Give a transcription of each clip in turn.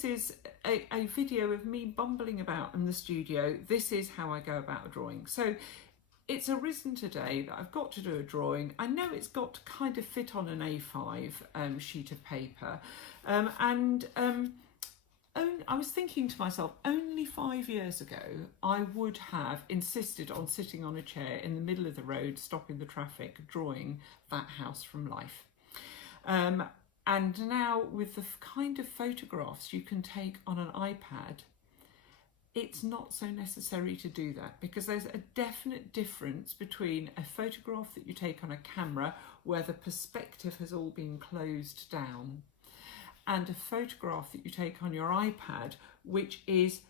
this is a video of me bumbling about in the studio. This is how I go about a drawing. So it's arisen today that I've got to do a drawing. I know it's got to kind of fit on an A5 sheet of paper. I was thinking to myself, only 5 years ago, I would have insisted on sitting on a chair in the middle of the road, stopping the traffic, drawing that house from life. And now with the kind of photographs you can take on an iPad, it's not so necessary to do that, because there's a definite difference between a photograph that you take on a camera where the perspective has all been closed down, and a photograph that you take on your iPad, which is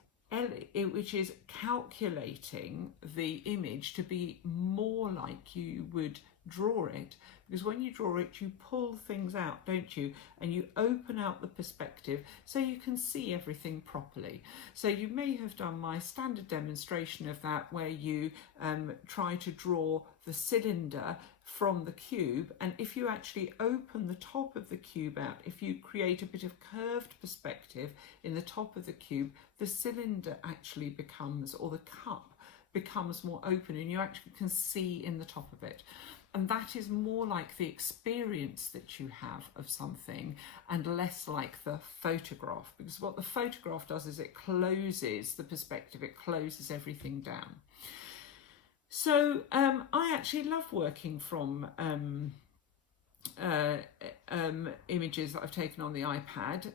calculating the image to be more like you would draw it. Because when you draw it, you pull things out, don't you? And you open out the perspective so you can see everything properly. So you may have done my standard demonstration of that, where you try to draw the cylinder from the cube, and if you actually open the top of the cube out, if you create a bit of curved perspective in the top of the cube, the cylinder actually becomes, or the cup becomes, more open, and you actually can see in the top of it. And that is more like the experience that you have of something, and less like the photograph, because what the photograph does is it closes the perspective, it closes everything down. So I actually love working from images that I've taken on the iPad,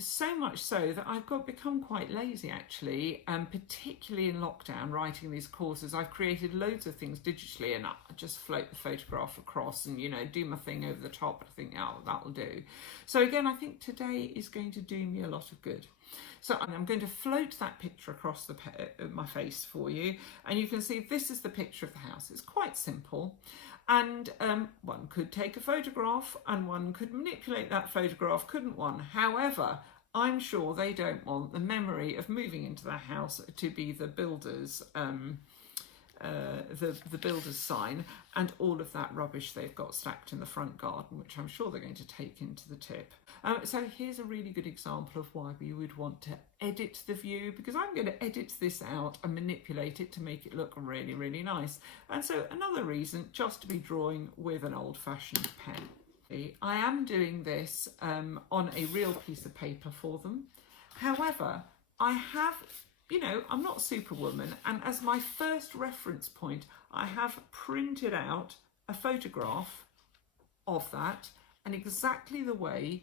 so much so that I've become quite lazy actually, particularly in lockdown, writing these courses. I've created loads of things digitally, and I just float the photograph across and, you know, do my thing over the top. I think, oh, that'll do. So again, I think today is going to do me a lot of good. So I'm going to float that picture across my face for you, and you can see this is the picture of the house. It's quite simple, and one could take a photograph and one could manipulate that photograph, couldn't one? However, I'm sure they don't want the memory of moving into that house to be the builder's the builder's sign and all of that rubbish they've got stacked in the front garden, which I'm sure they're going to take into the tip. So here's a really good example of why we would want to edit the view, because I'm going to edit this out and manipulate it to make it look really, really nice. And so another reason just to be drawing with an old-fashioned pen. I am doing this on a real piece of paper for them. However, I have, you know, I'm not Superwoman, and as my first reference point, I have printed out a photograph of that, and exactly the way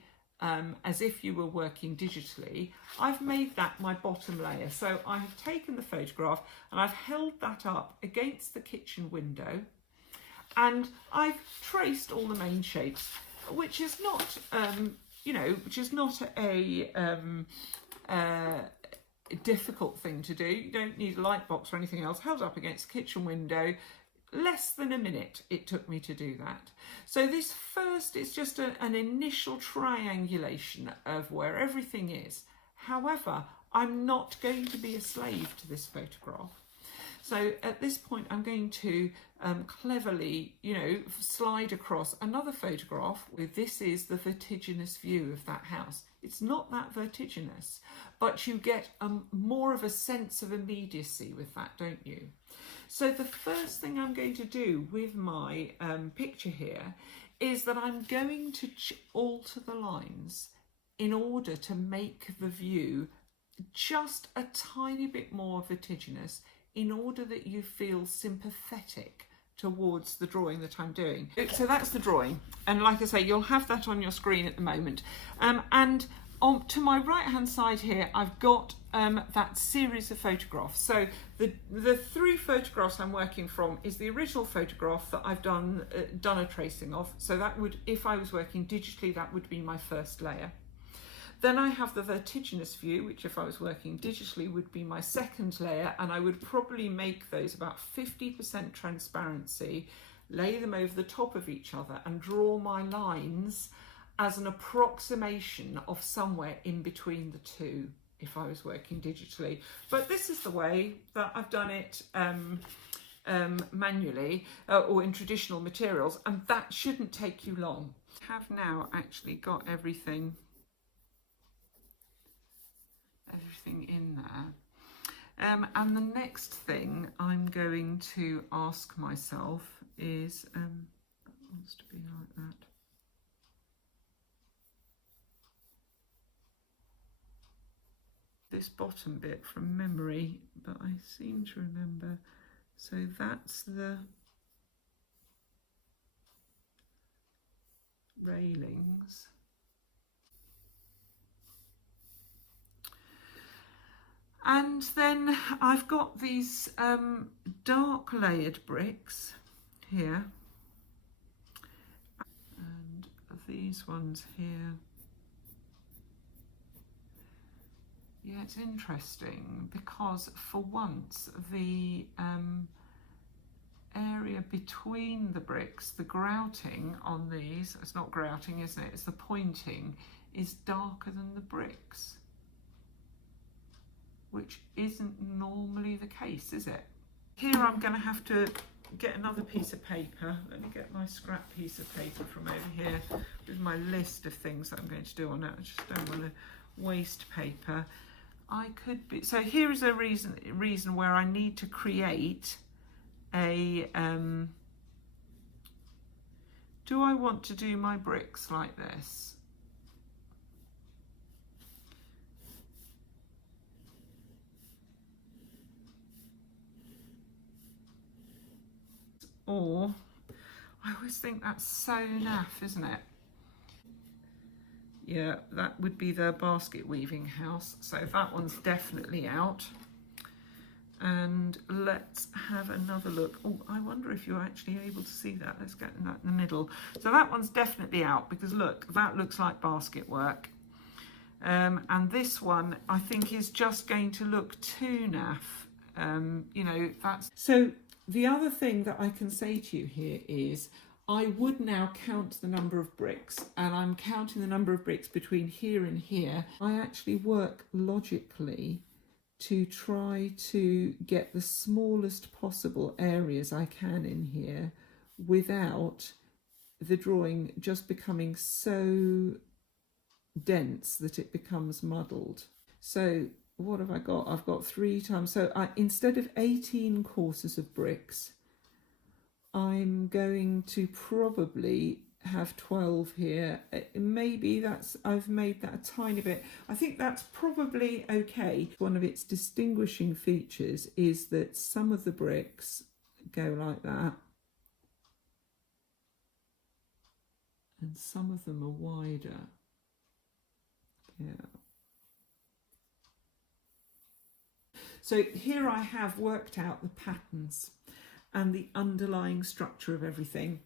as if you were working digitally, I've made that my bottom layer. So I have taken the photograph and I've held that up against the kitchen window, and I've traced all the main shapes, which is not, you know, which is not a difficult thing to do. You don't need a light box or anything else. Held up against the kitchen window, less than a minute it took me to do that. So this first is just an initial triangulation of where everything is. However, I'm not going to be a slave to this photograph. So at this point, I'm going to cleverly, you know, slide across another photograph with, this is the vertiginous view of that house. It's not that vertiginous, but you get more of a sense of immediacy with that, don't you? So the first thing I'm going to do with my picture here is that I'm going to alter the lines in order to make the view just a tiny bit more vertiginous, in order that you feel sympathetic towards the drawing that I'm doing. So that's the drawing, and like I say, you'll have that on your screen at the moment. And to my right hand side here, I've got that series of photographs. So the three photographs I'm working from is the original photograph that I've done a tracing of. So that would, if I was working digitally, that would be my first layer. Then I have the vertiginous view, which if I was working digitally would be my second layer, and I would probably make those about 50% transparency, lay them over the top of each other and draw my lines as an approximation of somewhere in between the two if I was working digitally. But this is the way that I've done it manually or in traditional materials, and that shouldn't take you long. I have now actually got everything everything in there. And the next thing I'm going to ask myself is, it wants to be like that. This bottom bit from memory, but I seem to remember. So that's the railings. And then I've got these dark layered bricks here, and these ones here. Yeah, it's interesting because for once the area between the bricks, the grouting on these, it's not grouting, isn't it? It's the pointing, is darker than the bricks, which isn't normally the case, is it? Here I'm going to have to get another piece of paper. Let me get my scrap piece of paper from over here with my list of things that I'm going to do on it. I just don't want to waste paper. I could be, so here is a reason where I need to create a, do I want to do my bricks like this? Or, I always think that's so naff, isn't it? Yeah, that would be the basket weaving house. So that one's definitely out. And let's have another look. Oh, I wonder if you're actually able to see that. Let's get that in the middle. So that one's definitely out because look, that looks like basket work. And this one I think is just going to look too naff. You know, that's... So the other thing that I can say to you here is I would now count the number of bricks, and I'm counting the number of bricks between here and here. I actually work logically to try to get the smallest possible areas I can in here without the drawing just becoming so dense that it becomes muddled. So what have I got? I've got 3 times, so instead of 18 courses of bricks, I'm going to probably have 12 here. Maybe I've made that a tiny bit. I think that's probably okay. One of its distinguishing features is that some of the bricks go like that, and some of them are wider. Yeah. So here I have worked out the patterns and the underlying structure of everything.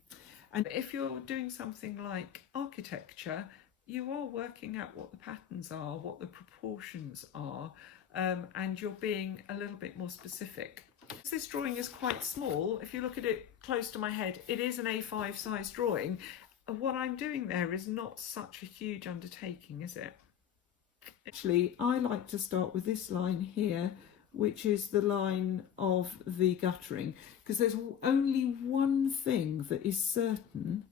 And if you're doing something like architecture, you are working out what the patterns are, what the proportions are, and you're being a little bit more specific. This drawing is quite small. If you look at it close to my head, it is an A5 size drawing. What I'm doing there is not such a huge undertaking, is it? Actually, I like to start with this line here, which is the line of the guttering, because there's only one thing that is certain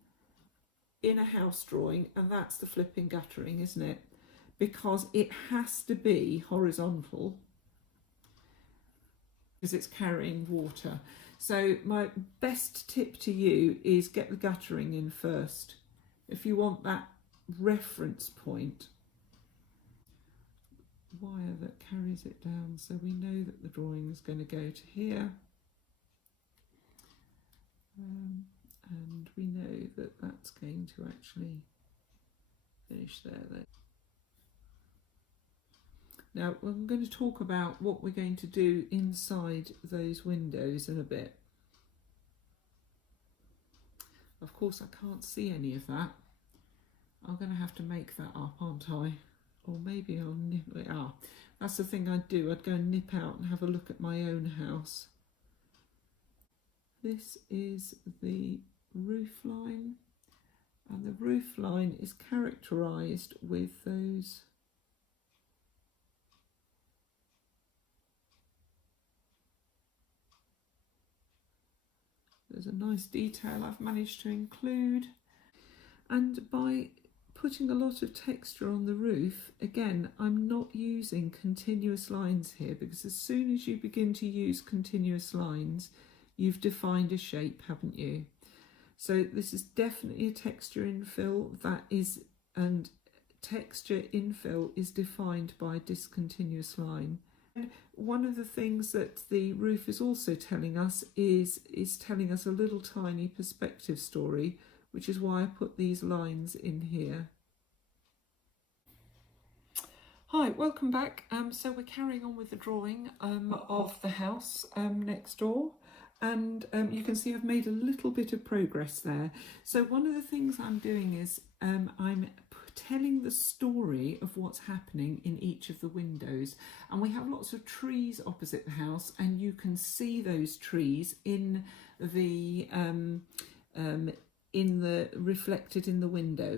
in a house drawing, and that's the flipping guttering, isn't it? Because it has to be horizontal because it's carrying water. So my best tip to you is get the guttering in first if you want that reference point. Wire that carries it down, so we know that the drawing is going to go to here, and we know that that's going to actually finish there. Now I'm going to talk about what we're going to do inside those windows in a bit. Of course I can't see any of that. I'm going to have to make that up, aren't I? Or maybe I'll nip it out. That's the thing I'd do. I'd go and nip out and have a look at my own house. This is the roof line, and the roof line is characterised with those there's a nice detail I've managed to include, and by putting a lot of texture on the roof, again, I'm not using continuous lines here, because as soon as you begin to use continuous lines, you've defined a shape, haven't you? So this is definitely a texture infill, and texture infill is defined by discontinuous line. And one of the things that the roof is also telling us is telling us a little tiny perspective story, which is why I put these lines in here. Hi, welcome back. So we're carrying on with the drawing of the house next door. And you can see I've made a little bit of progress there. So one of the things I'm doing is I'm telling the story of what's happening in each of the windows. And we have lots of trees opposite the house, and you can see those trees in the reflected in the window.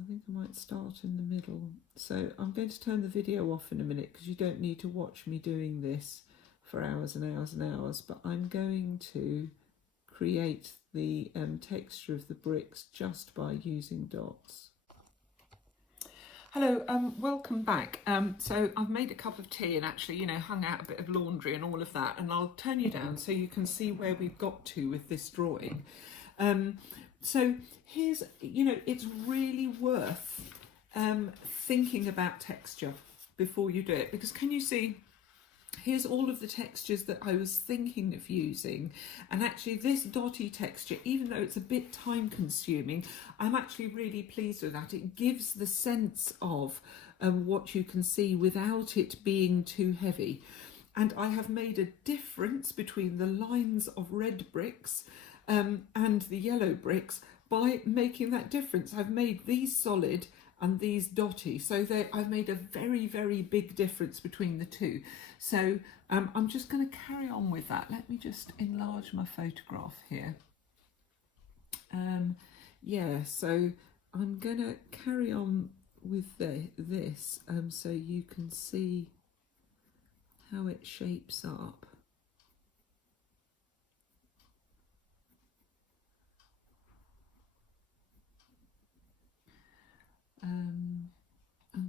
I think I might start in the middle. So I'm going to turn the video off in a minute, because you don't need to watch me doing this for hours and hours and hours, but I'm going to create the texture of the bricks just by using dots. Hello, welcome back. So I've made a cup of tea and actually, you know, hung out a bit of laundry and all of that, and I'll turn you down so you can see where we've got to with this drawing. So here's, you know, it's really worth thinking about texture before you do it, because can you see, here's all of the textures that I was thinking of using, and actually this dotty texture, even though it's a bit time consuming, I'm actually really pleased with that. It gives the sense of what you can see without it being too heavy. And I have made a difference between the lines of red bricks and the yellow bricks by making that difference. I've made these solid and these dotty, so I've made a very, very big difference between the two. So I'm just going to carry on with that. Let me just enlarge my photograph here. Yeah, so I'm going to carry on with this so you can see how it shapes up. And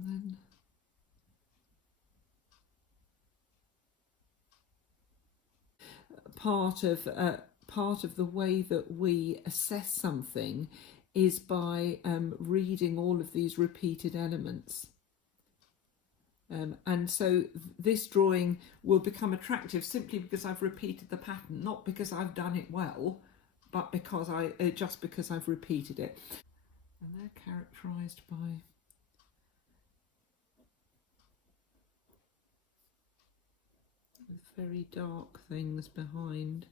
then part of the way that we assess something is by reading all of these repeated elements. And so this drawing will become attractive simply because I've repeated the pattern, not because I've done it well, but because just because I've repeated it. And they're characterised by very dark things behind.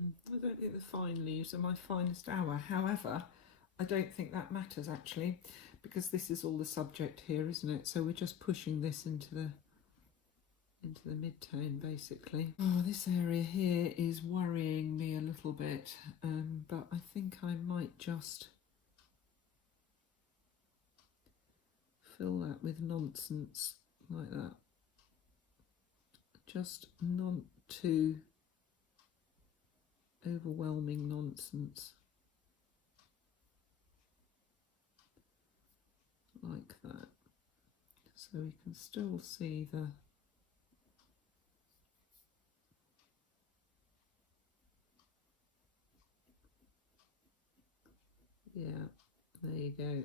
I don't think the fine leaves are my finest hour. However, I don't think that matters actually, because this is all the subject here, isn't it? So we're just pushing this into the mid-tone basically. Oh, this area here is worrying me a little bit, but I think I might just fill that with nonsense like that. Just not too overwhelming nonsense. Like that. So we can still see the yeah, there you go.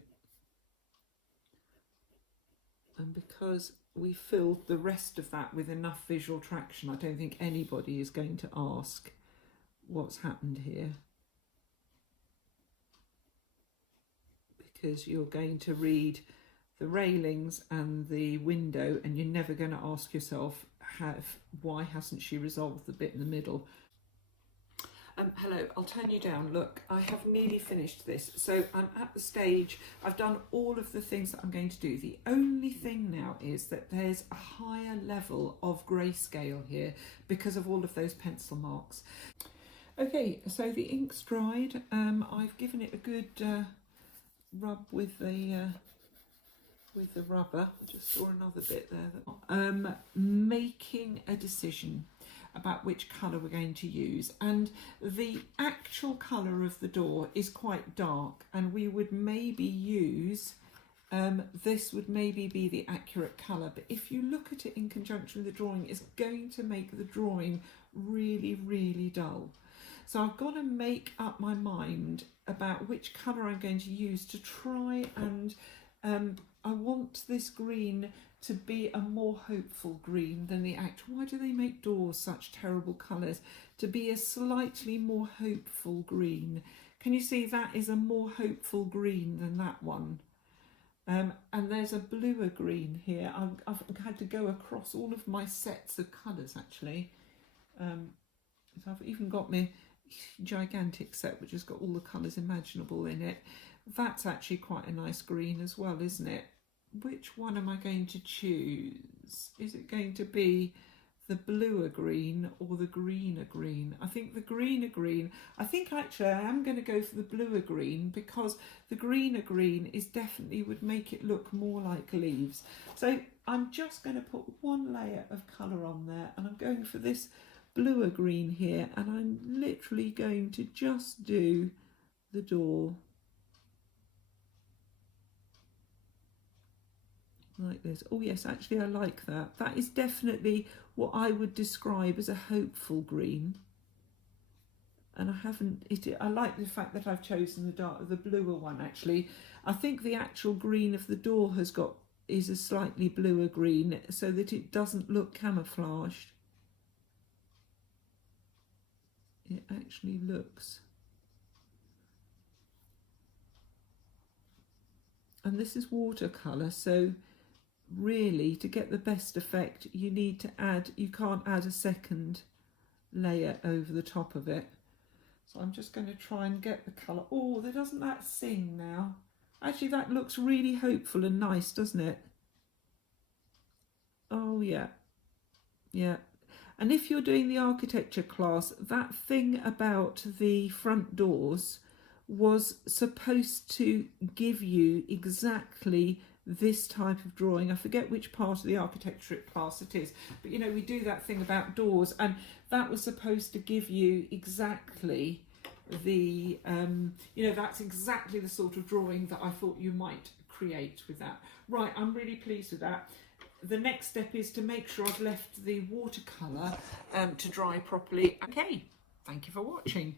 And because we filled the rest of that with enough visual traction, I don't think anybody is going to ask what's happened here, because you're going to read the railings and the window and you're never going to ask yourself, why hasn't she resolved the bit in the middle? Hello, I'll turn you down. Look, I have nearly finished this. So I'm at the stage, I've done all of the things that I'm going to do. The only thing now is that there's a higher level of grayscale here because of all of those pencil marks. Okay, so the ink's dried. I've given it a good rub with the rubber. I just saw another bit there. Making a decision about which colour we're going to use, and the actual colour of the door is quite dark, and we would maybe use this would maybe be the accurate colour, but if you look at it in conjunction with the drawing, it's going to make the drawing really, really dull. So I've got to make up my mind about which colour I'm going to use to try and I want this green to be a more hopeful green than the actual. Why do they make doors such terrible colours? To be a slightly more hopeful green. Can you see that is a more hopeful green than that one? And there's a bluer green here. I've had to go across all of my sets of colours actually. So I've even got my gigantic set which has got all the colours imaginable in it. That's actually quite a nice green as well, isn't it? Which one am I going to choose? Is it going to be the bluer green or the greener green? I think the greener green. I think actually I am going to go for the bluer green because the greener green is definitely would make it look more like leaves. So I'm just going to put one layer of colour on there, and I'm going for this bluer green here, and I'm literally going to just do the door like this. Oh yes, actually I like that. That is definitely what I would describe as a hopeful green. And I like the fact that I've chosen the bluer one actually. I think the actual green of the door is a slightly bluer green so that it doesn't look camouflaged. It actually looks. And this is watercolour, so really to get the best effect you can't add a second layer over the top of it. So I'm just going to try and get the colour. Oh, doesn't that sing now? Actually that looks really hopeful and nice, doesn't it? Oh yeah, yeah. And if you're doing the architecture class, that thing about the front doors was supposed to give you exactly this type of drawing. I forget which part of the architecture class it is, but you know, we do that thing about doors, and that was supposed to give you exactly the you know, that's exactly the sort of drawing that I thought you might create with that. Right, I'm really pleased with that. The next step is to make sure I've left the watercolour to dry properly. Okay, thank you for watching.